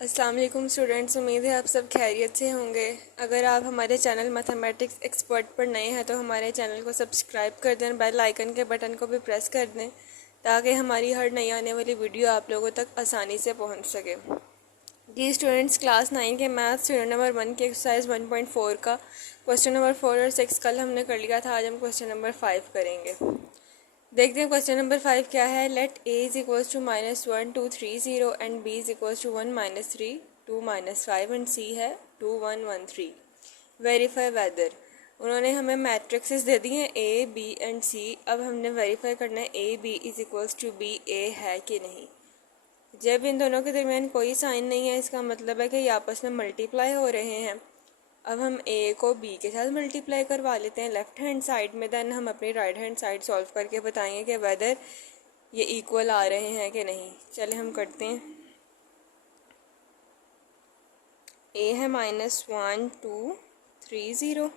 अस्सलाम वालेकुम स्टूडेंट्स, उम्मीद है आप सब खैरियत से होंगे। अगर आप हमारे चैनल मैथमेटिक्स एक्सपर्ट पर नए हैं तो हमारे चैनल को सब्सक्राइब कर दें, बेल आइकन के बटन को भी प्रेस कर दें ताकि हमारी हर नई आने वाली वीडियो आप लोगों तक आसानी से पहुंच सके। जी स्टूडेंट्स, क्लास 9 के मैथ्स यूनिट नंबर 1 के एक्सरसाइज 1.4 का क्वेश्चन नंबर 4 और 6 कल हमने कर लिया था। आज हम क्वेश्चन नंबर 5 करेंगे। देखते हैं क्वेश्चन नंबर 5 क्या है। Let a is equals to -1 2 3 0 and b is equals to 1 -3 2 -5 and c है 2 1 1 3। Verify whether. उन्होंने हमें मैट्रिक्सेस दे दी हैं a b एंड c। अब हमने वेरीफाई करना है a b is equals to b a है कि नहीं। जब इन दोनों के दरमियान कोई साइन नहीं है इसका मतलब है कि ये आपस में मल्टीप्लाई हो रहे हैं। अब हम a को b के साथ मल्टीप्लाई करवा लेते हैं लेफ्ट हैंड साइड में, देन हम अपनी राइट हैंड साइड सॉल्व करके बताएंगे कि वेदर ये इक्वल आ रहे हैं कि नहीं। चले हम करते हैं। a है -1 2 3 0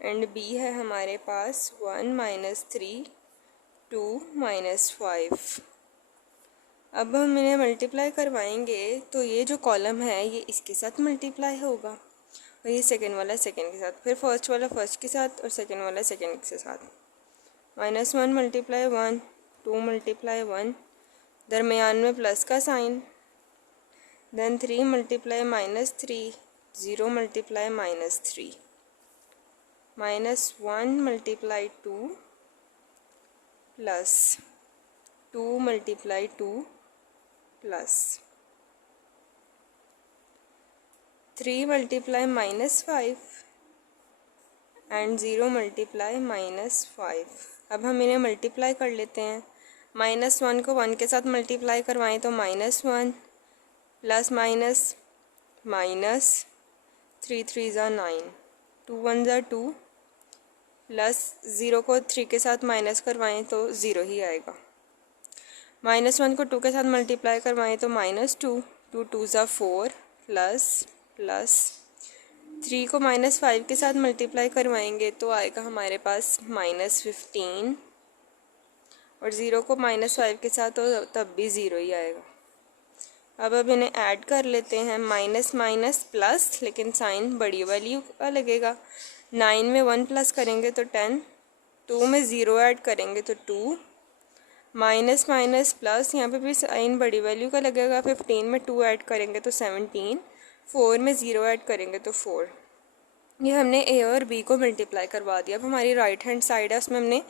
एंड b है हमारे पास 1 -3 2 -5। अब हम इन्हें मल्टीप्लाई करवाएंगे तो ये जो कॉलम है ये इसके साथ मल्टीप्लाई होगा और ये सेकेंड वाला सेकेंड के साथ, फिर फर्स्ट वाला फर्स्ट के साथ और सेकेंड वाला सेकेंड के साथ। -1 मल्टीप्लाई 1 2 मल्टीप्लाई 1, दरमियान में प्लस का sign, then 3 multiply -3 0 multiply -3, -1 multiply 2 plus 2 multiply 2 plus 3 multiply -5 and 0 multiply -5। अब हम इन्हें मल्टीप्लाई कर लेते हैं। -1 को 1 के साथ मल्टीप्लाई करवाएं तो -1 प्लस माइनस माइनस 3 3 ज़ा 9 2 1 ज़ा 2 प्लस 0 को 3 के साथ माइनस करवाएं तो 0 ही आएगा। -1 को 2 के साथ मल्टीप्लाई करवाएं तो -2 2 2 ज़ा 4 प्लस 3 को -5 के साथ मल्टीप्लाई करवाएंगे तो आएगा हमारे पास -15 और 0 को -5 के साथ तो तब भी 0 ही आएगा। अब इन्हें ऐड कर लेते हैं। माइनस माइनस प्लस, लेकिन साइन बड़ी वैल्यू का लगेगा। 9 में 1 प्लस करेंगे तो 10, 2 में 0 ऐड करेंगे तो 2, माइनस माइनस प्लस, यहाँ पे भी साइन बड़ी वैल्यू का लगेगा। 15 में 2 ऐड करेंगे तो 17, 4 में 0 ऐड करेंगे तो 4। ये हमने a और b को मल्टीप्लाई करवा दिया। अब हमारी राइट हैंड साइड है उसमें हमने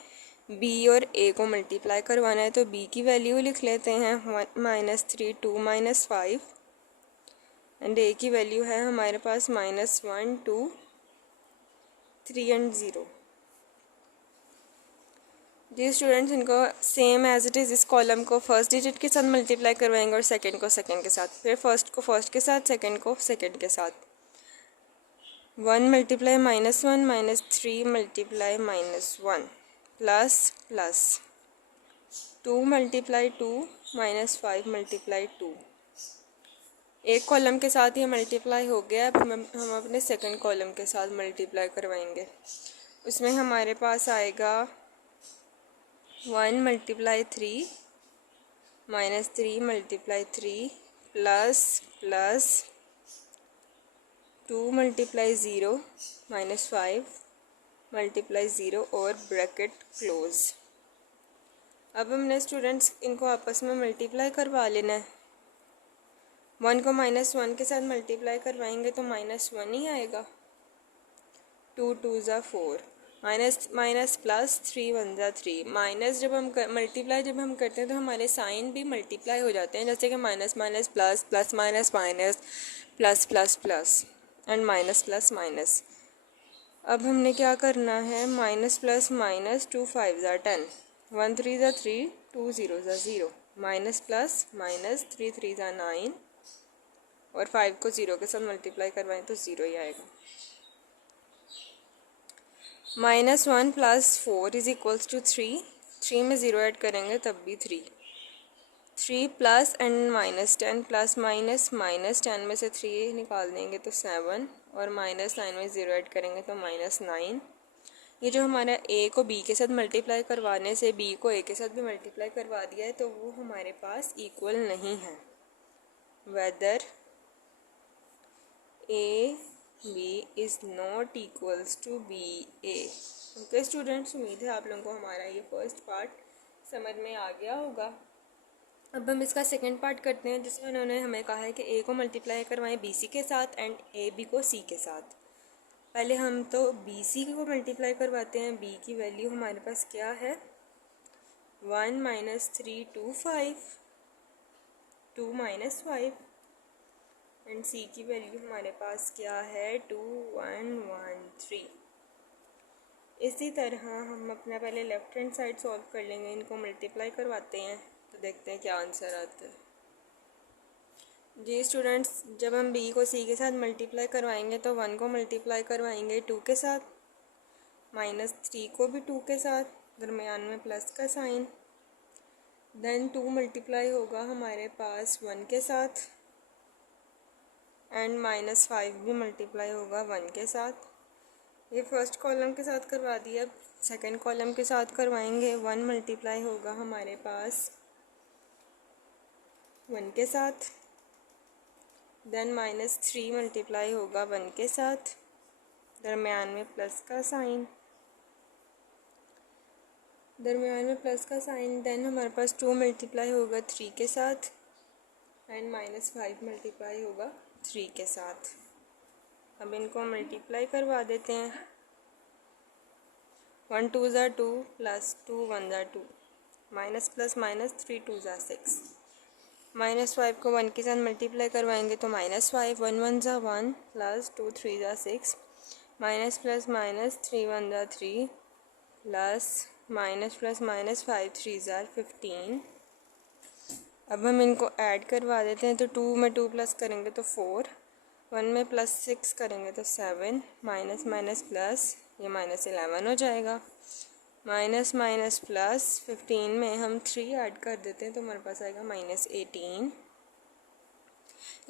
b और a को मल्टीप्लाई करवाना है तो b की वैल्यू लिख लेते हैं -3 2 -5 एंड a की वैल्यू है हमारे पास -1 2 3 एंड 0। जी स्टूडेंट्स, इनको सेम एज इट इज़ इस कॉलम को फर्स्ट डिजिट के साथ मल्टीप्लाई करवाएंगे और सेकंड को सेकंड के साथ, फिर फर्स्ट को फर्स्ट के साथ, सेकंड को सेकंड के साथ। 1 multiply -1 -3 multiply -1 plus 2 multiply 2 -5 multiply 2। एक कॉलम के साथ ये मल्टीप्लाई हो गया। अब हम अपने सेकंड कॉलम के साथ मल्टीप्लाई करवाएंगे। उसमें हमारे पास आएगा 1 multiply 3 -3 multiply 3 plus 2 multiply 0 -5 multiply 0 और ब्रैकेट क्लोज। अब हमने स्टूडेंट्स इनको आपस में मल्टीप्लाई करवा लेना है। 1 को -1 के साथ मल्टीप्लाई करवाएंगे तो -1 ही आएगा। 2 2 ज़ा 4, माइनस प्लस 3 1 ज़ा 3। माइनस जब हम मल्टीप्लाई जब हम करते हैं तो हमारे साइन भी मल्टीप्लाई हो जाते हैं, जैसे कि minus minus plus plus minus minus plus plus plus and minus plus minus. अब हमने क्या करना है, माइनस प्लस माइनस 2 5 ज़ा 10 1 3 ज़ा 3 2 0 ज़ा 0, माइनस प्लस माइनस 3 3 ज़ा 9 और 5 को 0 के साथ मल्टीप्लाई करवाएं तो 0 ही आएगा। -1 प्लस 4 इज इक्वल्स टू 3, 3 में 0 ऐड करेंगे तब भी 3, 3 प्लस एंड -10 प्लस माइनस -10 में से 3 निकाल देंगे तो 7 और -9 में 0 ऐड करेंगे तो -9। ये जो हमारा a को b के साथ मल्टीप्लाई करवाने से b को a के साथ भी मल्टीप्लाई करवा दिया है तो वो हमारे पास इक्वल नहीं है। Whether A B is not equals to B A. Okay students, उम्मीद है आप लोगों को हमारा ये फर्स्ट पार्ट समझ में आ गया होगा। अब हम इसका सेकंड पार्ट करते हैं, जिसमें उन्होंने हमें कहा है कि ए को मल्टीप्लाई करवाएं बी सी के साथ एंड ए बी को सी के साथ। पहले हम तो बी सी को मल्टीप्लाई करवाते हैं। बी की वैल्यू हमारे पास क्या है, 1 - 3 2 5, 2 - 5 एंड सी की वैल्यू हमारे पास क्या है, 2 1 1 3। इसी तरह हम अपना पहले लेफ्ट हैंड साइड सॉल्व कर लेंगे, इनको मल्टीप्लाई करवाते हैं तो देखते हैं क्या आंसर आता है। जी स्टूडेंट्स, जब हम बी को सी के साथ मल्टीप्लाई करवाएंगे तो 1 को मल्टीप्लाई करवाएंगे 2 के साथ, -3 को भी 2 के साथ, दरमियान में प्लस का साइन, देन 2 मल्टीप्लाई होगा हमारे पास 1 के साथ एंड -5 भी मल्टीप्लाई होगा 1 के साथ। ये फर्स्ट कॉलम के साथ करवा दिया, अब सेकंड कॉलम के साथ करवाएंगे। 1 मल्टीप्लाई होगा हमारे पास 1 के साथ, देन -3 मल्टीप्लाई होगा 1 के साथ, दरमियान में प्लस का साइन, देन हमारे पास 2 मल्टीप्लाई होगा 3 के साथ एंड -5 मल्टीप्लाई होगा 3 के साथ। अब इनको मल्टीप्लाई करवा देते हैं। 1 2 ज़ा 2 प्लस 2 1 ज़ा 2, माइनस प्लस माइनस 3 2 ज़ा 6, -5 को 1 के साथ मल्टीप्लाई करवाएंगे तो -5, 1 1 ज़ा 1 प्लस 2 3 ज़ा 6, माइनस प्लस माइनस 3 1 ज़ा 3 प्लस माइनस प्लस माइनस 5 3 ज़ा 15। अब हम इनको ऐड करवा देते हैं, तो 2 में 2 प्लस करेंगे तो 4, 1 में प्लस 6 करेंगे तो 7, माइनस माइनस प्लस, ये -11 हो जाएगा। माइनस माइनस प्लस 15 में हम 3 ऐड कर देते हैं तो हमारे पास आएगा -18।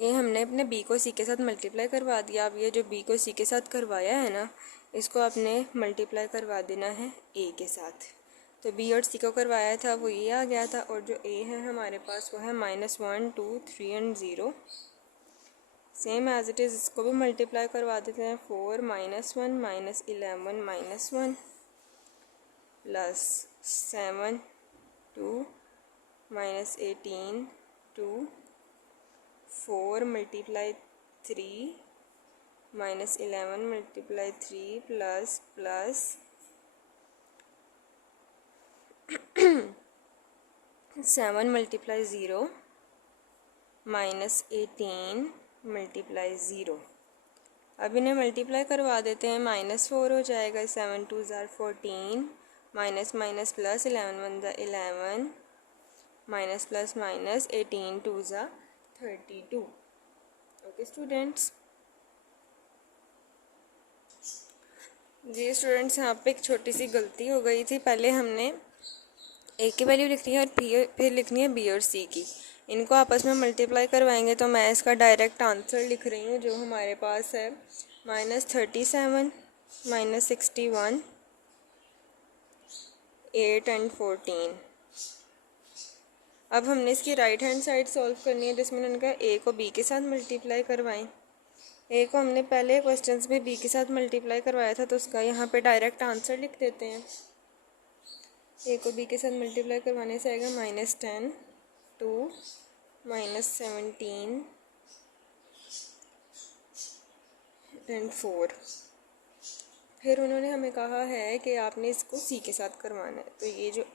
ये हमने अपने बी को सी के साथ मल्टीप्लाई करवा दिया। अब ये जो बी को सी के साथ करवाया है ना, इसको आपने मल्टीप्लाई करवा देना है ए के साथ। तो बी और सी को करवाया था वो ये आ गया था, और जो ए है हमारे पास वो है -1 2 3 and 0। Same as it is इसको भी मल्टीप्लाई करवा देते हैं। 4 -1 -11 -1 plus 7 2 -18 2, 4 multiply 3 -11 multiply 3 plus 7 multiply 0 -18 multiply 0। अब इन्हें मल्टीप्लाई करवा देते हैं, -4 हो जाएगा, 7 2 ज़ा 14, माइनस माइनस प्लस 11 1 ज़ा 11, माइनस प्लस माइनस 18 2 ज़ा 32। ओके स्टूडेंट्स, जी स्टूडेंट्स, यहाँ पे एक छोटी सी गलती हो गई थी। पहले हमने ए की वैल्यू लिखनी है और फिर लिखनी है बी और सी की। इनको आपस में मल्टीप्लाई करवाएंगे तो मैं इसका डायरेक्ट आंसर लिख रही हूँ, जो हमारे पास है -37 -61 8 एंड 14। अब हमने इसकी राइट हैंड साइड सॉल्व करनी है, जिसमें उन्होंने कहा ए को बी के साथ मल्टीप्लाई करवाएं। ए को हमने पहले क्वेश्चंस में बी के साथ मल्टीप्लाई करवाया था, तो उसका यहाँ पे डायरेक्ट आंसर लिख देते हैं। ए को बी के साथ मल्टीप्लाई करवाने से आएगा -10 2 -17 एंड 4। फिर उन्होंने हमें कहा है कि आपने इसको सी के साथ करवाना है, तो ये जो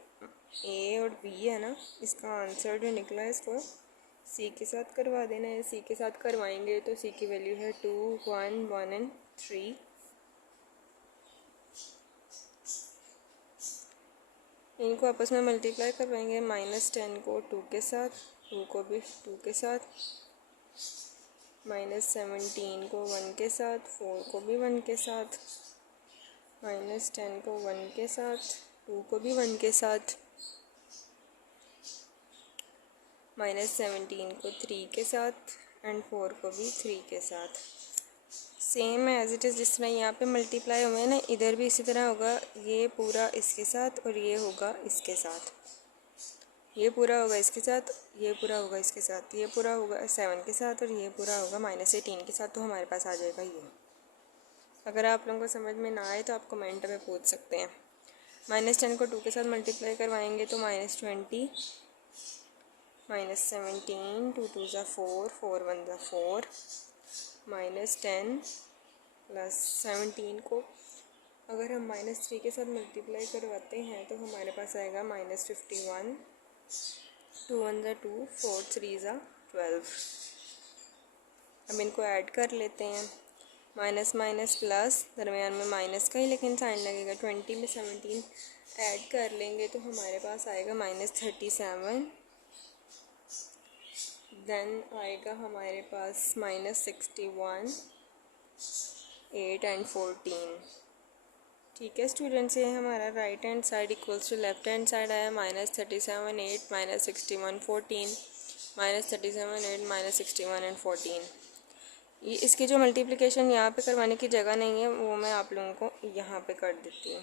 ए और बी है ना, इसका आंसर जो निकला है इसको सी के साथ करवा देना है। सी के साथ करवाएंगे तो सी की वैल्यू है 2 1 1 एंड 3। इनको आपस में मल्टीप्लाई करवाएंगे, -10 को 2 के साथ, 2 को भी 2 के साथ, -17 को 1 के साथ, 4 को भी 1 के साथ, -10 को 1 के साथ, 2 को भी 1 के साथ, -17 को 3 के साथ एंड 4 को भी 3 के साथ। सेम एज इट इज़ जिस तरह यहाँ पे मल्टीप्लाई हुए हैं ना, इधर भी इसी तरह होगा। ये पूरा इसके साथ और ये होगा इसके साथ। ये पूरा होगा इसके साथ, ये पूरा होगा इसके साथ, ये पूरा होगा 7 के साथ और ये पूरा होगा -18 के साथ। तो हमारे पास आ जाएगा ये। अगर आप लोगों को समझ में ना आए तो आप कमेंट में पूछ सकते हैं। -10 को 2 के साथ मल्टीप्लाई करवाएंगे तो -20, -17, 2 2 ज़ा 4, 4 1 ज़ा 4, -10 प्लस 17 को अगर हम -3 के साथ मल्टीप्लाई करवाते हैं तो हमारे पास आएगा -51, 2 1 ज़ा 2, 4 3 ज़ा 12। अब इनको ऐड कर लेते हैं। माइनस माइनस प्लस, दरमियान में माइनस का ही लेकिन साइन लगेगा। 20 में 17 ऐड कर लेंगे तो हमारे पास आएगा -37। देन आएगा हमारे पास -61, 8 एंड 14। ठीक है स्टूडेंट्स, ये हमारा right hand side equals to left hand side आया। -37 8, -61 14, -37 8, -61 एंड 14। ये इसकी जो मल्टीप्लिकेशन यहाँ पे करवाने की जगह नहीं है वो मैं आप लोगों को यहाँ पे कर देती हूँ।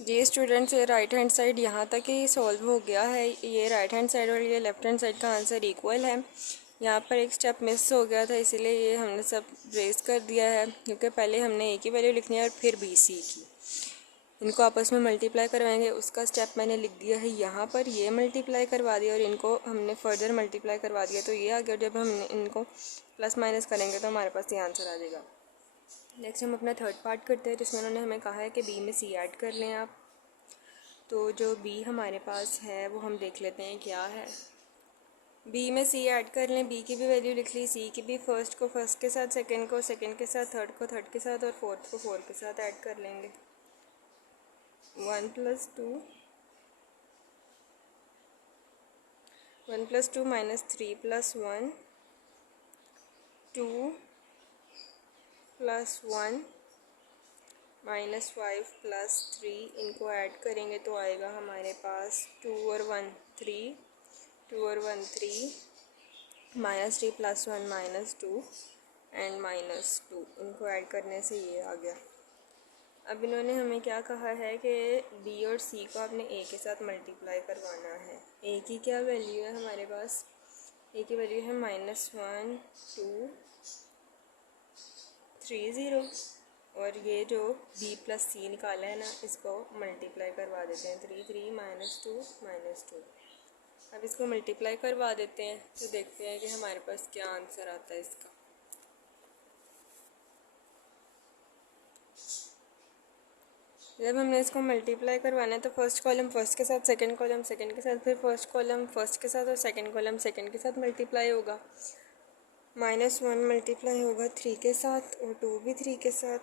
ये स्टूडेंट्स, ये राइट हैंड साइड यहाँ तक ही सॉल्व हो गया है। ये राइट हैंड साइड और ये लेफ्ट हैंड साइड का आंसर इक्वल है। यहाँ पर एक स्टेप मिस हो गया था इसीलिए ये हमने सब रेस कर दिया है, क्योंकि पहले हमने ए की वैल्यू लिखनी है और फिर बी सी की। इनको आपस में मल्टीप्लाई करवाएंगे, उसका स्टेप मैंने लिख दिया है यहाँ पर। ये मल्टीप्लाई करवा दिया और इनको हमने फर्दर मल्टीप्लाई करवा दिया तो ये आ गया। जब हम इनको प्लस माइनस करेंगे तो हमारे पास ये आंसर आ जाएगा। नेक्स्ट हम अपना थर्ड पार्ट करते हैं जिसमें उन्होंने हमें कहा है कि बी में सी ऐड कर लें आप। तो जो बी हमारे पास है वो हम देख लेते हैं क्या है। बी में सी ऐड कर लें, बी की भी वैल्यू लिख ली, सी की भी। फर्स्ट को फर्स्ट के साथ, सेकंड को सेकंड के साथ, थर्ड को थर्ड के साथ और फोर्थ को फोर के साथ ऐड कर लेंगे। 1 + 2, 1 + 2 -3 + 1, 2 + 1 -5 + 3। इनको ऐड करेंगे तो आएगा हमारे पास 2 और 1 3, 2 और 1 3, -3 + 1 -2 एंड -2। इनको ऐड करने से ये आ गया। अब इन्होंने हमें क्या कहा है कि बी और सी को आपने ए के साथ मल्टीप्लाई करवाना है। ए की क्या वैल्यू है हमारे पास? ए की वैल्यू है -1 2 3 0। और ये जो बी + सी निकाला है ना, इसको मल्टीप्लाई करवा देते हैं। 3 3 -2 -2। अब इसको मल्टीप्लाई करवा देते हैं तो देखते हैं कि हमारे पास क्या आंसर आता है इसका। जब हमने इसको मल्टीप्लाई करवाना है तो फर्स्ट कॉलम फर्स्ट के साथ, सेकंड कॉलम सेकंड के साथ, फिर फर्स्ट कॉलम फर्स्ट के साथ और सेकंड कॉलम सेकंड के साथ मल्टीप्लाई होगा। -1 मल्टीप्लाई होगा 3 के साथ और 2 भी 3 के साथ,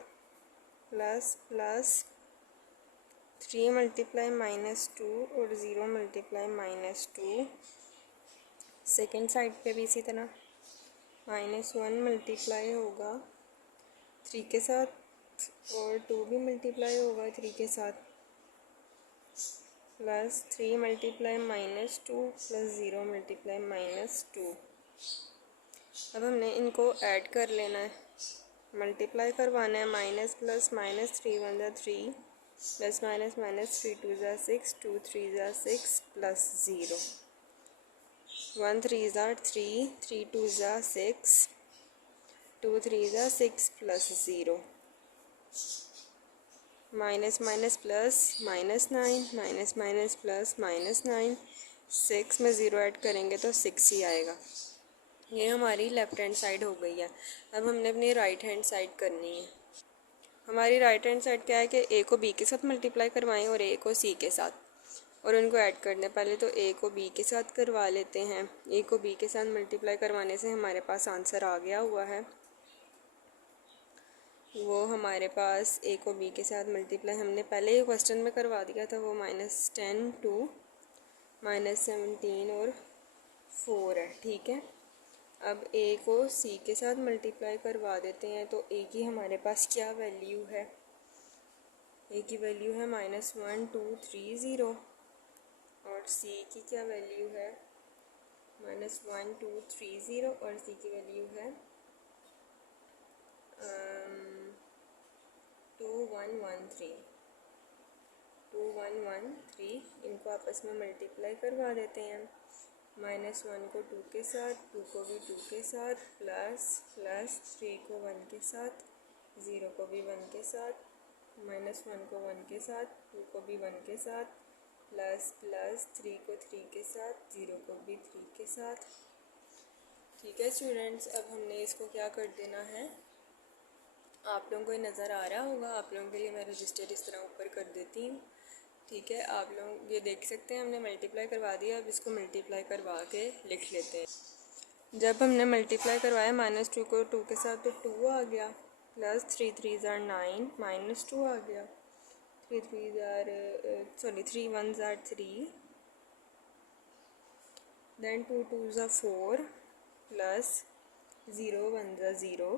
प्लस 3 मल्टीप्लाई -2 और 0 मल्टीप्लाई -2। सेकंड साइड पे भी इसी तरह -1 मल्टीप्लाई होगा 3 के साथ और 2 भी मल्टीप्लाई होगा 3 के साथ, प्लस 3 मल्टीप्लाई -2 प्लस 0 मल्टीप्लाई -2। अब हमने इनको ऐड कर लेना है, मल्टीप्लाई करवाना है। माइनस प्लस -3 1 ज़ा 3, प्लस -3 2 ज़ा 6, 2 3 ज़ा 6 प्लस 0, 1 3 ज़ा 3, 3 2 ज़ा 6, 2 3 ज़ा 6 plus 0, minus minus plus -9, minus minus plus -9, 6 में 0 ऐड करेंगे तो 6 ही आएगा। ये हमारी लेफ़्ट हैंड साइड हो गई है। अब हमने अपनी राइट हैंड साइड करनी है। हमारी राइट हैंड साइड क्या है कि ए को बी के साथ मल्टीप्लाई करवाएं और ए को सी के साथ, और उनको ऐड कर दें। पहले तो ए को बी के साथ करवा लेते हैं। ए को बी के साथ मल्टीप्लाई करवाने से हमारे पास आंसर आ गया हुआ है। वो हमारे पास ए को बी के साथ मल्टीप्लाई हमने पहले ही क्वेश्चन में करवा दिया था। वो -10 2 -17 और 4 है। ठीक है, अब ए को सी के साथ मल्टीप्लाई करवा देते हैं तो ए की हमारे पास क्या वैल्यू है? ए की वैल्यू है -1 2 3 0 और सी की क्या वैल्यू है? -1230 और सी की वैल्यू है 2113। इनको आपस में मल्टीप्लाई करवा देते हैं। -1 को 2 के साथ, 2 को भी 2 के साथ, प्लस 3 को 1 के साथ, 0 को भी 1 के साथ, -1 को 1 के साथ, 2 को भी 1 के साथ, प्लस 3 को 3 के साथ, 0 को भी 3 के साथ। ठीक है स्टूडेंट्स, अब हमने इसको क्या कर देना है, आप लोगों को ये नज़र आ रहा होगा। आप लोगों के लिए मैं रजिस्टर इस तरह ऊपर कर देती हूँ। ठीक है, आप लोग ये देख सकते हैं हमने मल्टीप्लाई करवा दिया। अब इसको मल्टीप्लाई करवा के लिख लेते हैं। जब हमने मल्टीप्लाई करवाया -2 को 2 के साथ तो 2 आ गया, प्लस 3 3 are 9, -2 आ गया, 3 1s are 3, then 2 2s are 4, plus 0 1s are 0,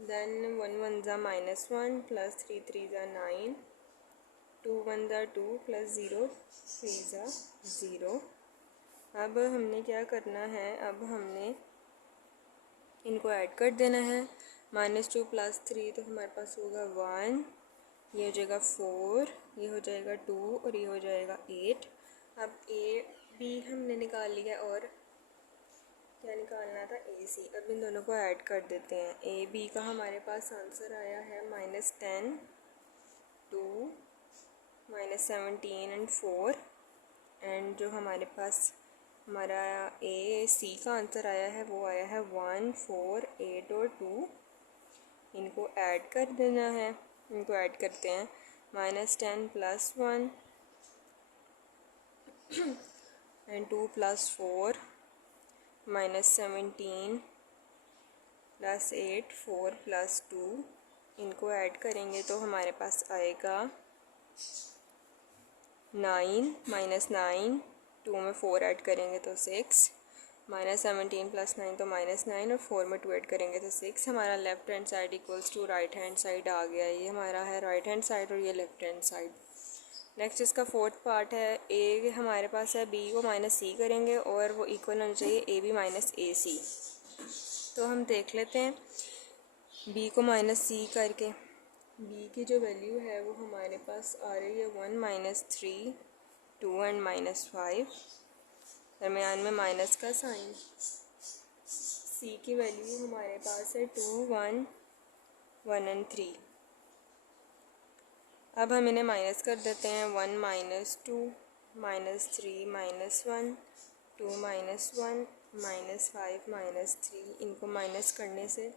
then 1 1s are -1, plus 3 3s are 9, 2 1s are 2, plus 0 3s are 0। अब हमने क्या करना है, अब हमने इनको ऐड कर देना है। -2 + 3 तो हमारे पास होगा 1, ये हो जाएगा 4, ये हो जाएगा 2 और ये हो जाएगा 8। अब ए बी हमने निकाल लिया और क्या निकालना था, ए सी। अब इन दोनों को ऐड कर देते हैं। ए बी का हमारे पास आंसर आया है -10, 2, -17 एंड 4। एंड जो हमारे पास हमारा ए सी का आंसर आया है वो आया है 1, 4, 8 और 2। इनको ऐड कर देना है। इनको ऐड करते हैं। -10 + 1 एंड 2 + 4, -17 + 8, 4 + 2। इनको ऐड करेंगे तो हमारे पास आएगा 9, -9, 2 में 4 ऐड करेंगे तो 6, -17 + 9 तो -9 और 4 में 2 ऐड करेंगे तो 6। हमारा left hand side equals to right hand side आ गया। ये हमारा है राइट हैंड साइड और ये लेफ्ट हैंड साइड। नेक्स्ट इसका फोर्थ पार्ट है। ए हमारे पास है, बी को -c करेंगे और वो इक्वल होना चाहिए ए बी -ac। तो हम देख लेते हैं b को -c करके। b की जो वैल्यू है वो हमारे पास आ रही है 1 - 3, 2 एंड -5, दरमियान में माइनस का साइन। c की वैल्यू हमारे पास है 2 1 1 एंड 3। अब हम इन्हें माइनस कर देते हैं। 1 - 2 -3 -1, 2 - 1 -5 -3। इनको माइनस करने से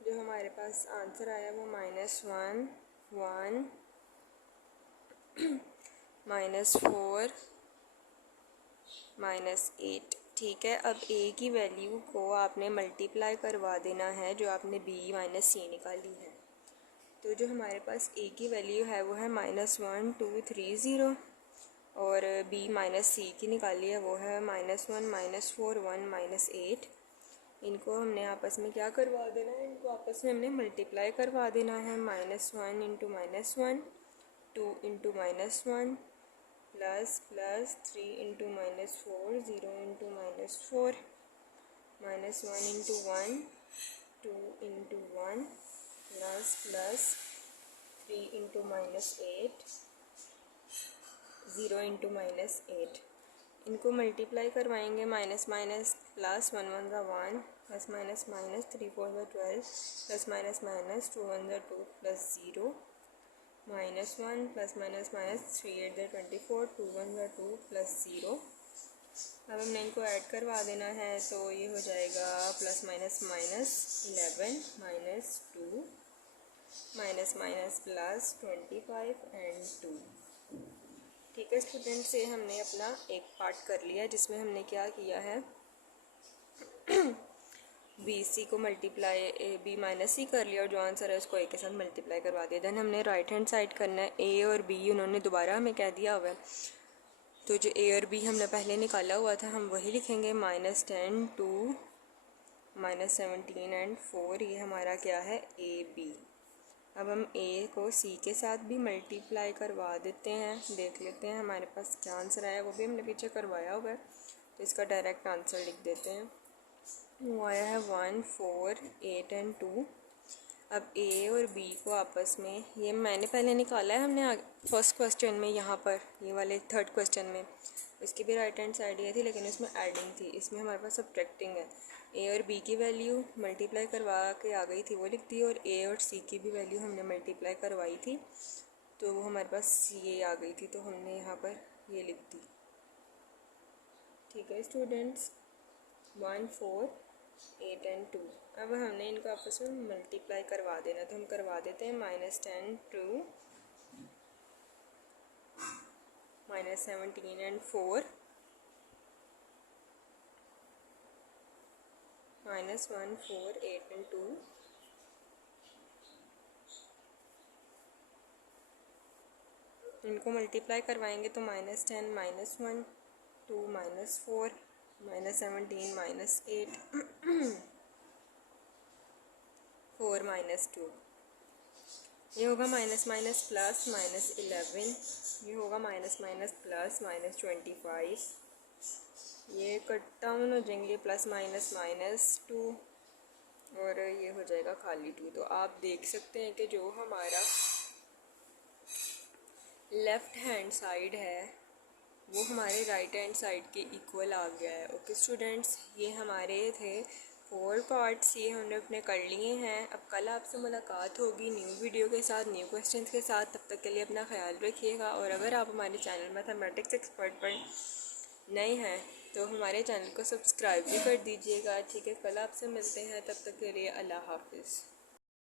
जो हमारे पास आंसर आया वो -1 1 -4 -8। ठीक है, अब a की वैल्यू को आपने मल्टीप्लाई करवा देना है जो आपने b - c निकाली है। तो जो हमारे पास a की वैल्यू है वो है -1230 और b - c की निकाली है वो है -1 -4 1 -8। इनको हमने आपस में क्या करवा देना है, इनको आपस में हमने मल्टीप्लाई करवा देना है। -1 × -1, 2 × -1, ++3 × -4, 0 × -4, -1 × 1, 2 × 1, ++3 × -8, 0 × -8। इनको मल्टीप्लाई करवाएंगे। माइनस माइनस प्लस 1 1 ज़ा 1, प्लस माइनस माइनस 3 4 ज़ा 12, प्लस माइनस माइनस 2 1 ज़ा 2, प्लस 0, -1, प्लस माइनस माइनस 3 8 ज़ा 24, 2 1 ज़ा 2, प्लस 0। अब हमने इनको ऐड करवा देना है तो ये हो जाएगा plus minus minus 11 -2, minus minus plus 25 and 2। ठीक है स्टूडेंट, से हमने अपना एक पार्ट कर लिया जिसमें हमने क्या किया है, बी सी को मल्टीप्लाई b - c कर लिया और जो आंसर है उसको a के साथ मल्टीप्लाई करवा दिया। देन हमने राइट हैंड साइड करना है। a और b उन्होंने दोबारा हमें कह दिया हुआ है, तो जो a और b हमने पहले निकाला हुआ था हम वही लिखेंगे। -10, 2, -17 एंड 4, ये हमारा क्या है, a b। अब हम a को c के साथ भी मल्टीप्लाई करवा देते हैं। देख लेते हैं हमारे पास क्या आंसर आया, वो भी हमने पीछे करवाया हुआ है। तो इसका डायरेक्ट आंसर लिख देते हैं। वो आया है 1, 4, 8 एंड 2। अब ए और बी को आपस में, ये मैंने पहले निकाला है, हमने फर्स्ट क्वेश्चन में यहाँ पर, ये वाले थर्ड क्वेश्चन में, इसकी भी राइट हैंड साइड ये थी लेकिन उसमें एडिंग थी, इसमें हमारे पास सब्ट्रैक्टिंग है। ए और बी की वैल्यू मल्टीप्लाई करवा के आ गई थी, वो लिख दी, और ए और सी की भी वैल्यू हमने मल्टीप्लाई करवाई थी तो वो हमारे पास ये आ गई थी, तो हमने यहाँ पर ये लिख दी। ठीक है स्टूडेंट्स, 1, 4, 8 एंड 2। अब हमने इनको आपस में मल्टीप्लाई करवा देना, तो हम करवा देते हैं। -10, 2, -17 एंड 4, -1, 4, 8 एंड 2, इनको मल्टीप्लाई करवाएंगे तो -10, -1, 2, -4, -17, -8, 4, -2, ये होगा माइनस माइनस प्लस -11, ये होगा माइनस माइनस प्लस -25, ये कट डाउन हो जाएंगे, प्लस माइनस -2, और ये हो जाएगा खाली 2। तो आप देख सकते हैं कि जो हमारा लेफ़्ट हैंड साइड है वो हमारे राइट हैंड साइड के इक्वल आ गया है। ओके स्टूडेंट्स, ये हमारे थे 4 पार्ट्स, ये हमने अपने कर लिए हैं। अब कल आपसे मुलाकात होगी न्यू वीडियो के साथ, न्यू क्वेश्चंस के साथ। तब तक के लिए अपना ख्याल रखिएगा, और अगर आप हमारे चैनल मैथमेटिक्स एक्सपर्ट पर नए हैं तो हमारे चैनल को सब्सक्राइब भी कर दीजिएगा। ठीक है, कल आपसे मिलते हैं, तब तक के लिए अल्लाह हाफिज़।